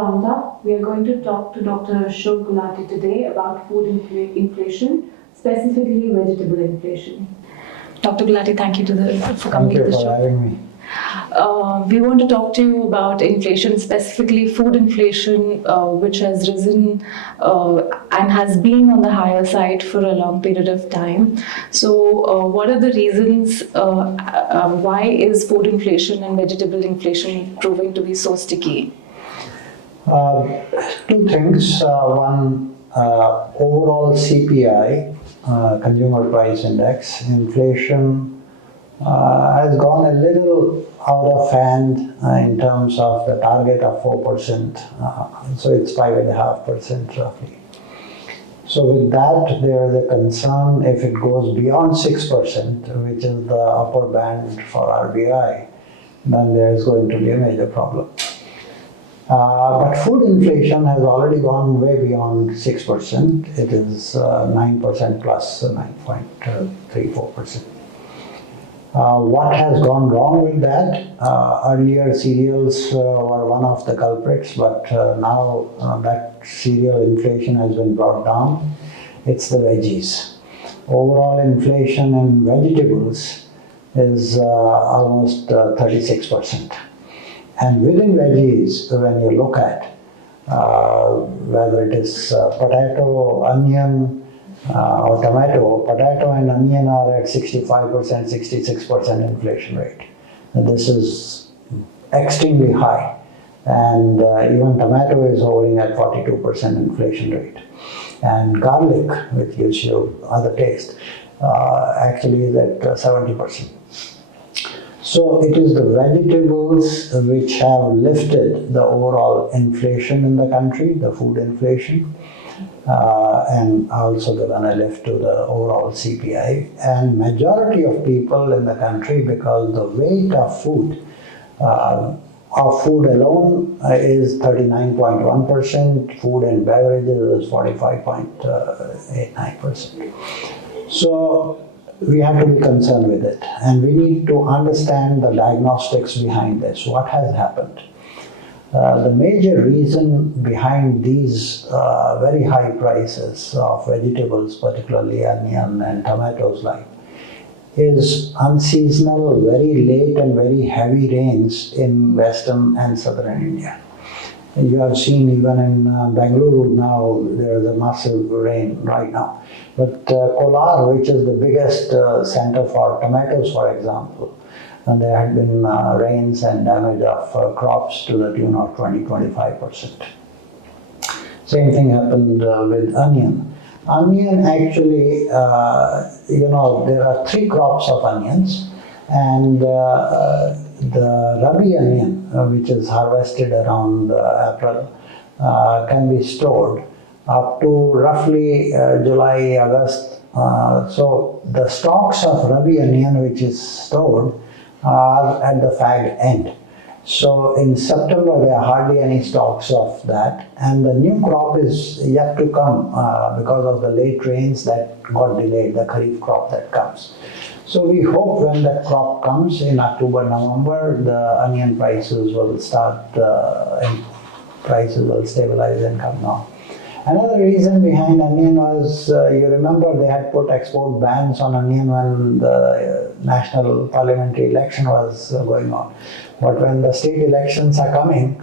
Round Up. We are going to talk to Dr. Ashok Gulati today about food inflation, specifically vegetable inflation. Dr. Gulati, thank you for coming to the show. Thank you for having me. We want to talk to you about inflation, specifically food inflation, which has risen and has been on the higher side for a long period of time. So, what are the reasons why is food inflation and vegetable inflation proving to be so sticky? Two things. One, overall CPI, Consumer Price Index, inflation has gone a little out of hand in terms of the target of 4%, so it's 5.5% roughly. So with that, there is a concern if it goes beyond 6%, which is the upper band for RBI, then there is going to be a major problem. But food inflation has already gone way beyond 6%. It is 9% plus 9.34%. What has gone wrong with that? Earlier cereals were one of the culprits, but now that cereal inflation has been brought down. It's the veggies. Overall inflation in vegetables is almost 36%. And within veggies, when you look at whether it is potato, onion, or tomato, potato and onion are at 65%, 66% inflation rate. And this is extremely high. And even tomato is hovering at 42% inflation rate. And garlic, which gives you other taste, actually is at 70%. So it is the vegetables which have lifted the overall inflation in the country, the food inflation, and also given a lift to the overall CPI. And majority of people in the country, because the weight of food alone is 39.1%, food and beverages is 45.89%. So we have to be concerned with it, and we need to understand the diagnostics behind this. What has happened? The major reason behind these very high prices of vegetables, particularly onion and tomatoes is unseasonal, very late and very heavy rains in western and southern India. You have seen even in Bengaluru now, there is a massive rain right now. But Kolar, which is the biggest center for tomatoes, for example, and there had been rains and damage of crops to the tune of 20-25%. Same thing happened with onion. Onion actually, there are 3 crops of onions, and the rabi onion, which is harvested around April, can be stored up to roughly July, August. So the stocks of rabi onion which is stored are at the fag end. So in September there are hardly any stocks of that, and the new crop is yet to come because of the late rains that got delayed, the kharif crop that comes. So we hope when that crop comes in October, November, the onion prices will start, and prices will stabilize and come down. Another reason behind onion was, you remember they had put export bans on onion when the national parliamentary election was going on. But when the state elections are coming,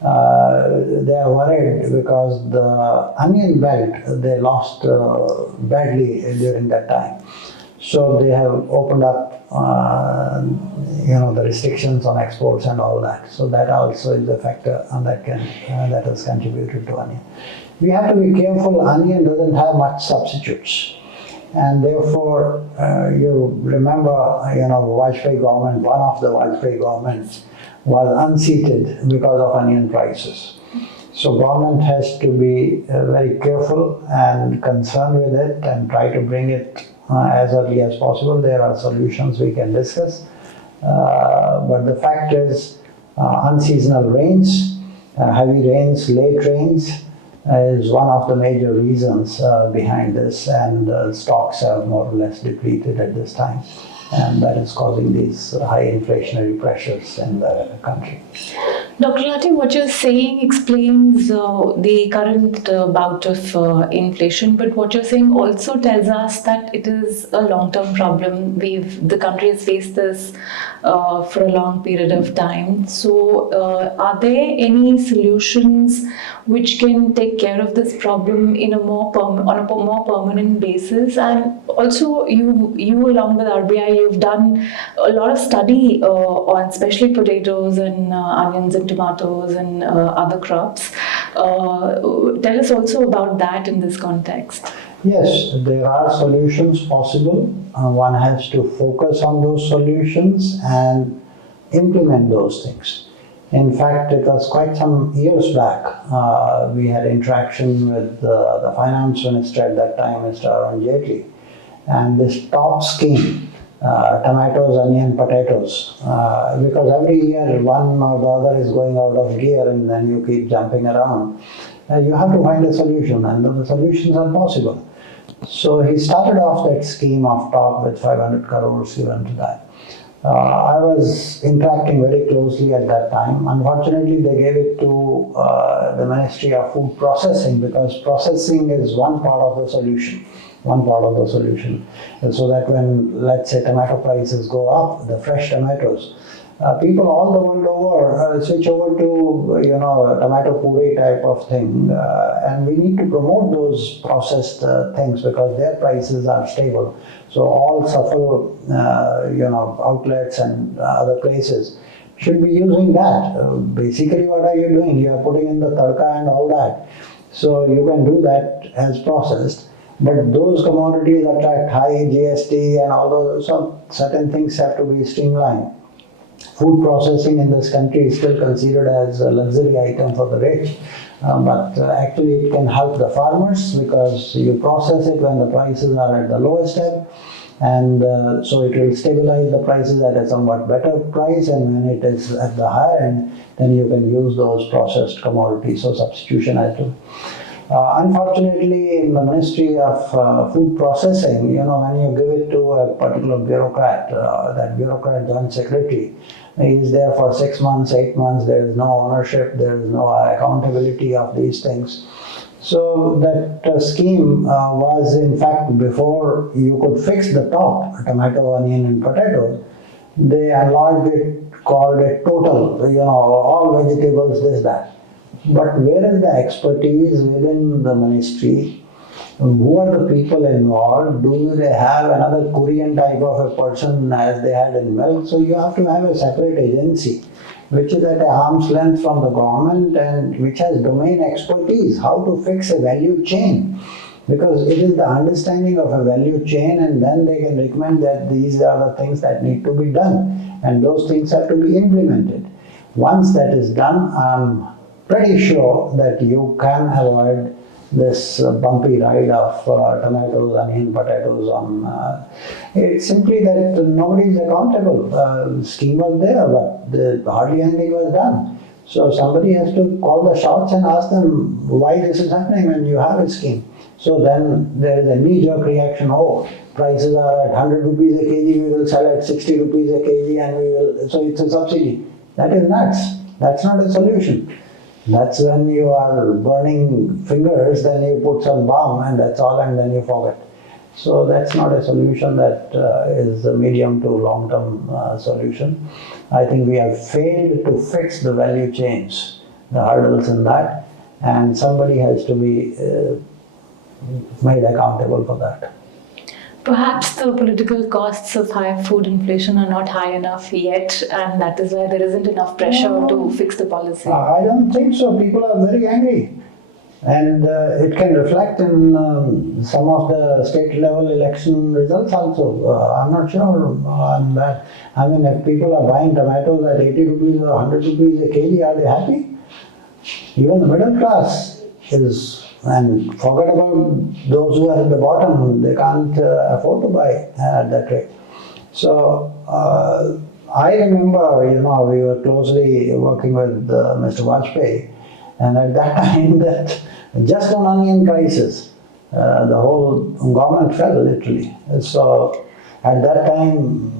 they are worried because the onion belt, they lost badly during that time. So they have opened up, the restrictions on exports and all that. So that also is a factor and that has contributed to onion. We have to be careful. Onion doesn't have much substitutes, and therefore you remember, Vajpayee government. One of the Vajpayee governments was unseated because of onion prices. So government has to be very careful and concerned with it and try to bring it as early as possible. There are solutions we can discuss, but the fact is unseasonal rains, heavy rains, late rains is one of the major reasons behind this, and stocks have more or less depleted at this time, and that is causing these high inflationary pressures in the country. Dr. Lati, what you're saying explains the current bout of inflation, but what you're saying also tells us that it is a long-term problem. The country has faced this for a long period of time. So, are there any solutions which can take care of this problem in a more more permanent basis? And also, you along with RBI, you've done a lot of study on especially potatoes and onions and tomatoes and other crops. Tell us also about that in this context. Yes, there are solutions possible. One has to focus on those solutions and implement those things. In fact, it was quite some years back, we had interaction with the finance minister at that time, Mr. Arun Jaitley, and this top scheme, tomatoes, onion, potatoes, because every year one or the other is going out of gear and then you keep jumping around. You have to find a solution, and the solutions are possible. So he started off that scheme of top with 500 crores given to that. I was interacting very closely at that time. Unfortunately, they gave it to the Ministry of Food Processing, because processing is one part of the solution. One part of the solution. And so that when, let's say, tomato prices go up, the fresh tomatoes, people all the world over switch over to, tomato puree type of thing. And we need to promote those processed things because their prices are stable. So all suffer, outlets and other places should be using that. Basically, what are you doing? You are putting in the tadka and all that. So you can do that as processed. But those commodities attract high GST and all those, so certain things have to be streamlined. Food processing in this country is still considered as a luxury item for the rich, but actually it can help the farmers because you process it when the prices are at the lowest ebb, and so it will stabilize the prices at a somewhat better price, and when it is at the higher end, then you can use those processed commodities, so substitution item. Unfortunately, in the Ministry of Food Processing, when you give it to a particular bureaucrat, that bureaucrat joint secretary, he is there for 6 months, 8 months, there is no ownership, there is no accountability of these things. So that scheme was, in fact, before you could fix the top, tomato, onion and potatoes, they enlarged it, called it total, all vegetables, this, that. But where is the expertise within the ministry? Who are the people involved? Do they have another Korean type of a person as they had in milk? So you have to have a separate agency which is at arm's length from the government and which has domain expertise, how to fix a value chain. Because it is the understanding of a value chain, and then they can recommend that these are the things that need to be done, and those things have to be implemented. Once that is done, I'm pretty sure that you can avoid this bumpy ride of tomatoes, onion, potatoes on. It's simply that nobody is accountable. Scheme was there, but hardly anything was done. So somebody has to call the shots and ask them why this is happening when you have a scheme. So then there is a knee-jerk reaction, oh, prices are at 100 rupees a kg, we will sell at 60 rupees a kg and we will, so it's a subsidy. That is nuts. That's not a solution. That's when you are burning fingers, then you put some balm and that's all, and then you forget. So that's not a solution that is a medium to long-term solution. I think we have failed to fix the value chains, the hurdles in that, and somebody has to be made accountable for that. Perhaps the political costs of high food inflation are not high enough yet, and that is why there isn't enough pressure to fix the policy. I don't think so. People are very angry. And it can reflect in some of the state level election results also. I'm not sure on that. I mean, if people are buying tomatoes at 80 rupees or 100 rupees a kg, are they happy? Even the middle class is, and forget about those who are at the bottom, they can't afford to buy at that rate. So I remember, we were closely working with Mr. Vajpayee, and at that time, that just on onion prices, the whole government fell literally. So at that time,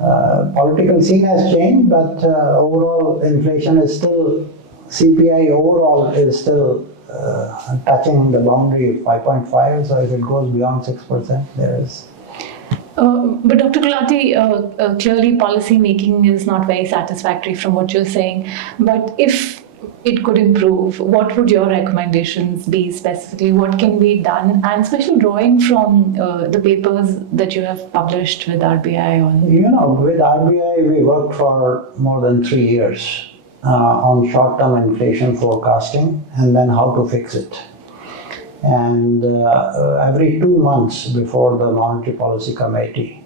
Political scene has changed, but overall inflation is still, CPI overall is still touching the boundary of 5.5. So if it goes beyond 6%, there is. But Dr. Gulati, clearly policy making is not very satisfactory from what you're saying. But if it could improve, what would your recommendations be specifically? What can be done? And especially drawing from the papers that you have published with RBI on. You know, with RBI, we worked for more than 3 years on short-term inflation forecasting and then how to fix it. And every 2 months before the Monetary Policy Committee,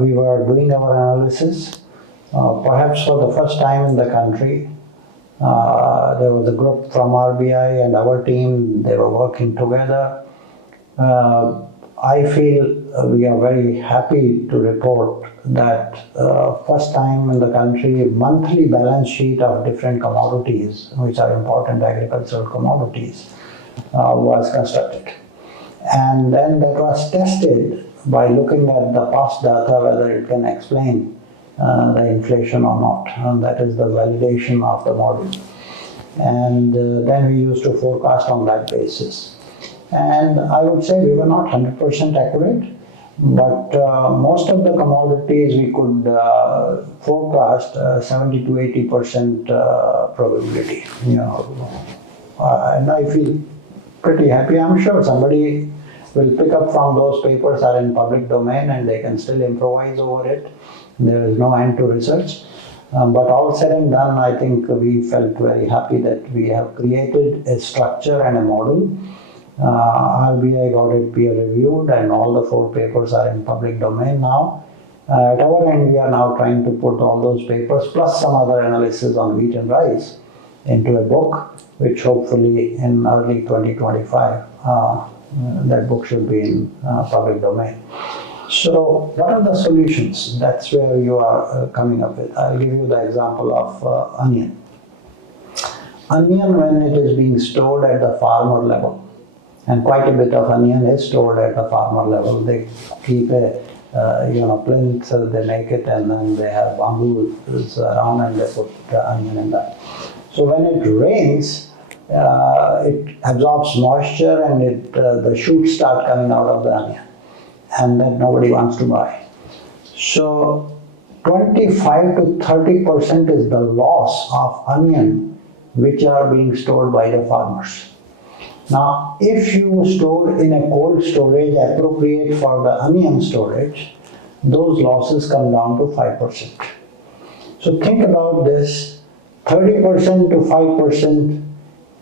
we were doing our analysis. Perhaps for the first time in the country, there was a group from RBI and our team, they were working together. I feel we are very happy to report that first time in the country, monthly balance sheet of different commodities, which are important agricultural commodities, was constructed. And then that was tested by looking at the past data, whether it can explain the inflation or not. And that is the validation of the model. And then we used to forecast on that basis. And I would say we were not 100% accurate, but most of the commodities we could forecast 70 to 80% probability. You know, and I feel pretty happy. I'm sure somebody will pick up from those papers are in public domain and they can still improvise over it. There is no end to research. But all said and done, I think we felt very happy that we have created a structure and a model. RBI got it peer reviewed and all the 4 papers are in public domain now. At our end, we are now trying to put all those papers plus some other analysis on wheat and rice into a book, which hopefully in early 2025, that book should be in public domain. So what are the solutions? That's where you are coming up with. I'll give you the example of onion. Onion, when it is being stored at the farmer level, and quite a bit of onion is stored at the farmer level. They keep a plinth, they make it, and then they have bamboo around and they put the onion in that. So when it rains, it absorbs moisture and the shoots start coming out of the onion, and that nobody wants to buy. So 25 to 30% is the loss of onion which are being stored by the farmers. Now, if you store in a cold storage appropriate for the onion storage, those losses come down to 5%. So think about this, 30% to 5%,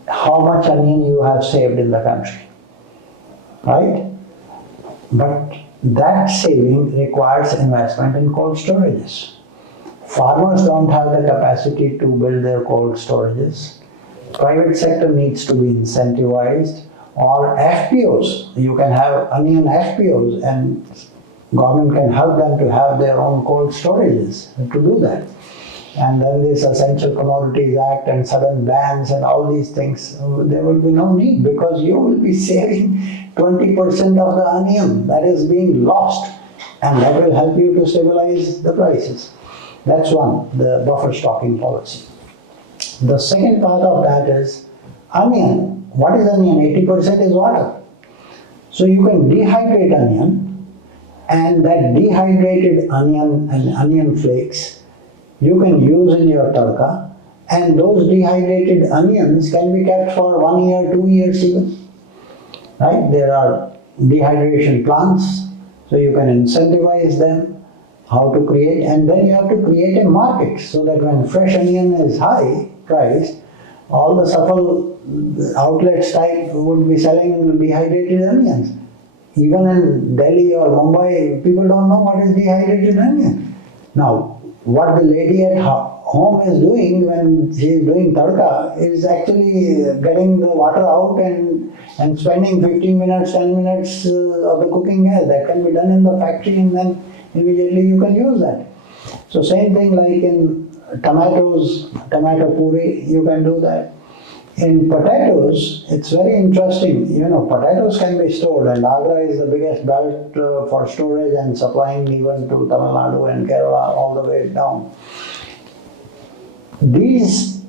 how much onion you have saved in the country, right? But that saving requires investment in cold storages. Farmers don't have the capacity to build their cold storages. Private sector needs to be incentivized, or FPOs. You can have onion FPOs and government can help them to have their own cold storages to do that. And then this Essential Commodities Act and sudden bans and all these things, there will be no need because you will be saving 20% of the onion that is being lost, and that will help you to stabilize the prices. That's one, the buffer stocking policy. The second part of that is onion. What is onion? 80% is water. So you can dehydrate onion, and that dehydrated onion and onion flakes you can use in your tadka, and those dehydrated onions can be kept for 1 year, 2 years even. Right? There are dehydration plants, so you can incentivize them how to create, and then you have to create a market so that when fresh onion is high priced, all the supple outlets type would be selling dehydrated onions. Even in Delhi or Mumbai, people don't know what is dehydrated onion. Now, what the lady at home is doing when she is doing tadka is actually getting the water out and spending 15 minutes, 10 minutes of the cooking gas. That can be done in the factory, and then immediately you can use that. So same thing like in tomatoes, tomato puree, you can do that. In potatoes, it's very interesting. Potatoes can be stored, and Agra is the biggest belt for storage and supplying even to Tamil Nadu and Kerala all the way down. These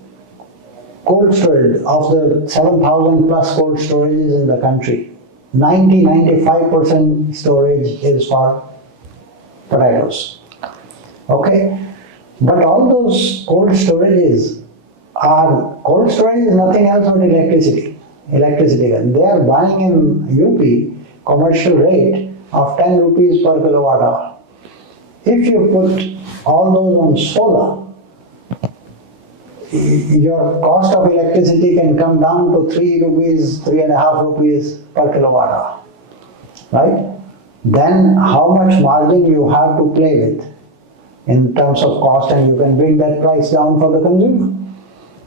cold storage, of the 7,000 plus cold storages in the country, 95% storage is for potatoes. Okay? But all those cold storages is nothing else but electricity. They are buying in UP commercial rate of 10 rupees per kilowatt hour. If you put all those on solar, your cost of electricity can come down to 3 rupees, 3.5 rupees per kilowatt hour. Right? Then how much margin you have to play with in terms of cost, and you can bring that price down for the consumer.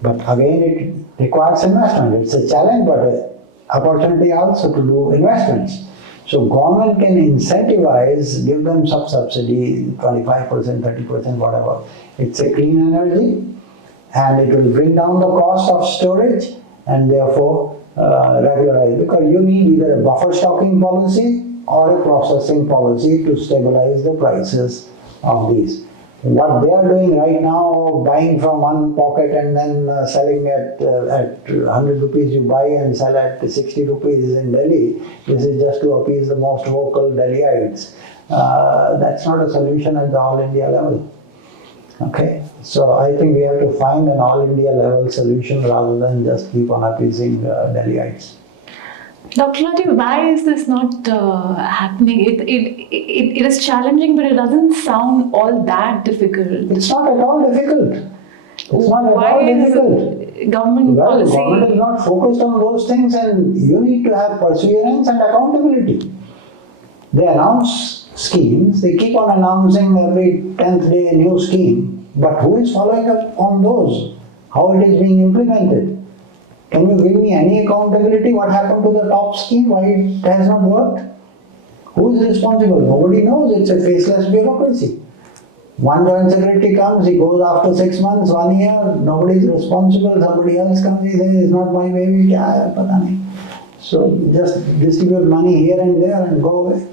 But again, it requires investment. It's a challenge, but an opportunity also to do investments. So government can incentivize, give them some subsidy, 25%, 30%, whatever. It's a clean energy, and it will bring down the cost of storage, and therefore regularize. Because you need either a buffer stocking policy or a processing policy to stabilize the prices of these. What they are doing right now, buying from one pocket and then selling at 100 rupees you buy and sell at 60 rupees in Delhi, this is just to appease the most vocal Delhiites. That's not a solution at the all India level. Okay, so I think we have to find an all India level solution rather than just keep on appeasing Delhiites. Dr. Gulati, why is this not happening? It is challenging, but it doesn't sound all that difficult. It's not at all difficult. It's not at all difficult. Government policy? Government is not focused on those things, and you need to have perseverance and accountability. They announce schemes, they keep on announcing every 10th day a new scheme, but who is following up on those? How it is being implemented? Can you give me any accountability? What happened to the top scheme? Why it has not worked? Who is responsible? Nobody knows. It's a faceless bureaucracy. One joint secretary comes, he goes after 6 months, 1 year, nobody is responsible. Somebody else comes, he says, it's not my baby. So just distribute money here and there and go away.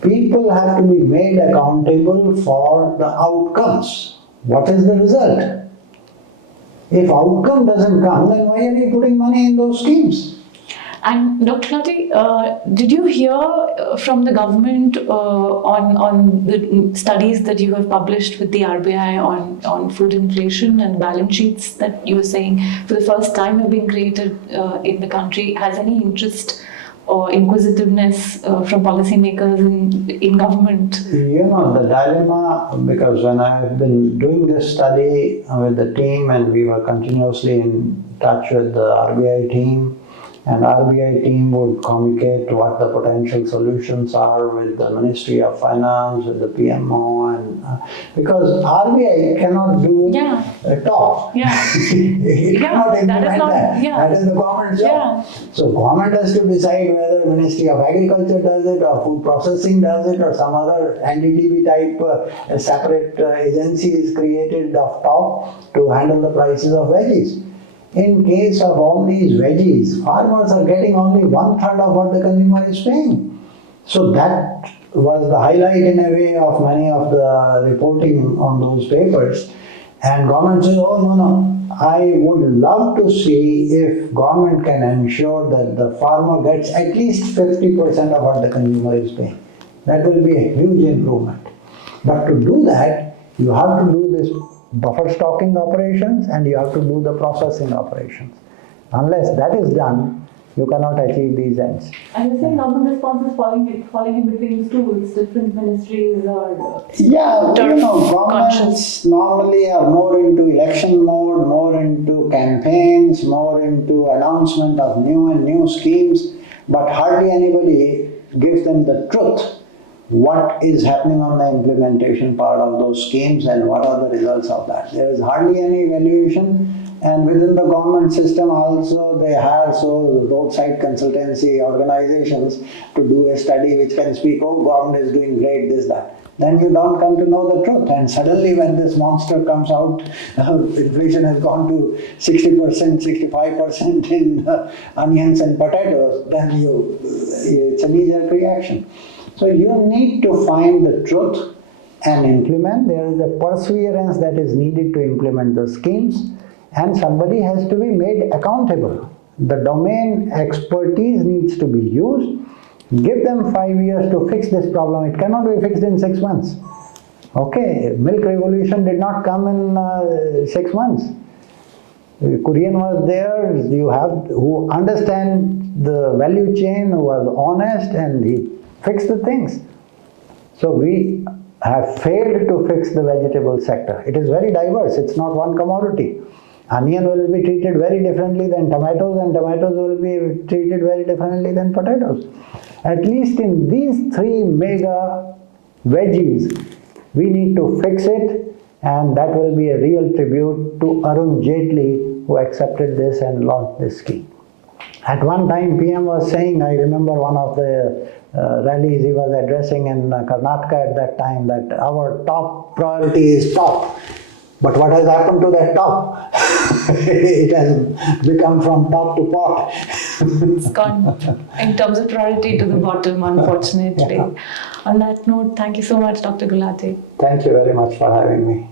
People have to be made accountable for the outcomes. What is the result? If outcome doesn't come, then why are you putting money in those schemes? And Dr. Gulati, did you hear from the government on the studies that you have published with the RBI on food inflation and balance sheets that you were saying for the first time have been created in the country? Has any interest or inquisitiveness from policymakers in government? The dilemma, because when I have been doing this study with the team and we were continuously in touch with the RBI team, and RBI team would communicate what the potential solutions are with the Ministry of Finance, with the PMO, and because RBI cannot do talk. Yeah. It cannot implement that. Yeah. That is the government's job. Yeah. So government has to decide whether Ministry of Agriculture does it, or Food Processing does it, or some other NDTV type a separate agency is created up top to handle the prices of veggies. In case of all these veggies, farmers are getting only 1/3 of what the consumer is paying. So that was the highlight in a way of many of the reporting on those papers. And government says, oh no, I would love to see if government can ensure that the farmer gets at least 50% of what the consumer is paying. That will be a huge improvement. But to do that, you have to do this buffer stocking operations and you have to do the processing operations. Unless that is done, you cannot achieve these ends. And you're saying government response is falling in between stools, different ministries or... Governments normally are more into election mode, more into campaigns, more into announcement of new schemes, but hardly anybody gives them the truth. What is happening on the implementation part of those schemes and what are the results of that. There is hardly any evaluation, and within the government system also they hire roadside consultancy organizations to do a study which can speak, oh, government is doing great, this, that. then you don't come to know the truth. And suddenly when this monster comes out, inflation has gone to 60%, 65% in onions and potatoes, then it's a knee-jerk reaction. So you need to find the truth and implement. There is a perseverance that is needed to implement the schemes, and somebody has to be made accountable. The domain expertise needs to be used. Give them 5 years to fix this problem. It cannot be fixed in 6 months. Okay, milk revolution did not come in 6 months. Korean was there, you have who understand the value chain, who was honest, and he fixed the things. So we have failed to fix the vegetable sector. It is very diverse, it's not one commodity. Onion will be treated very differently than tomatoes, and tomatoes will be treated very differently than potatoes. At least in these 3 mega veggies, we need to fix it, and that will be a real tribute to Arun Jaitley, who accepted this and launched this scheme. At one time, PM was saying, I remember one of the rallies he was addressing in Karnataka at that time, that our top priority is top. But what has happened to that top? It has become from top to pot. It's gone in terms of priority to the bottom, unfortunately. Yeah. On that note, thank you so much, Dr. Gulati. Thank you very much for having me.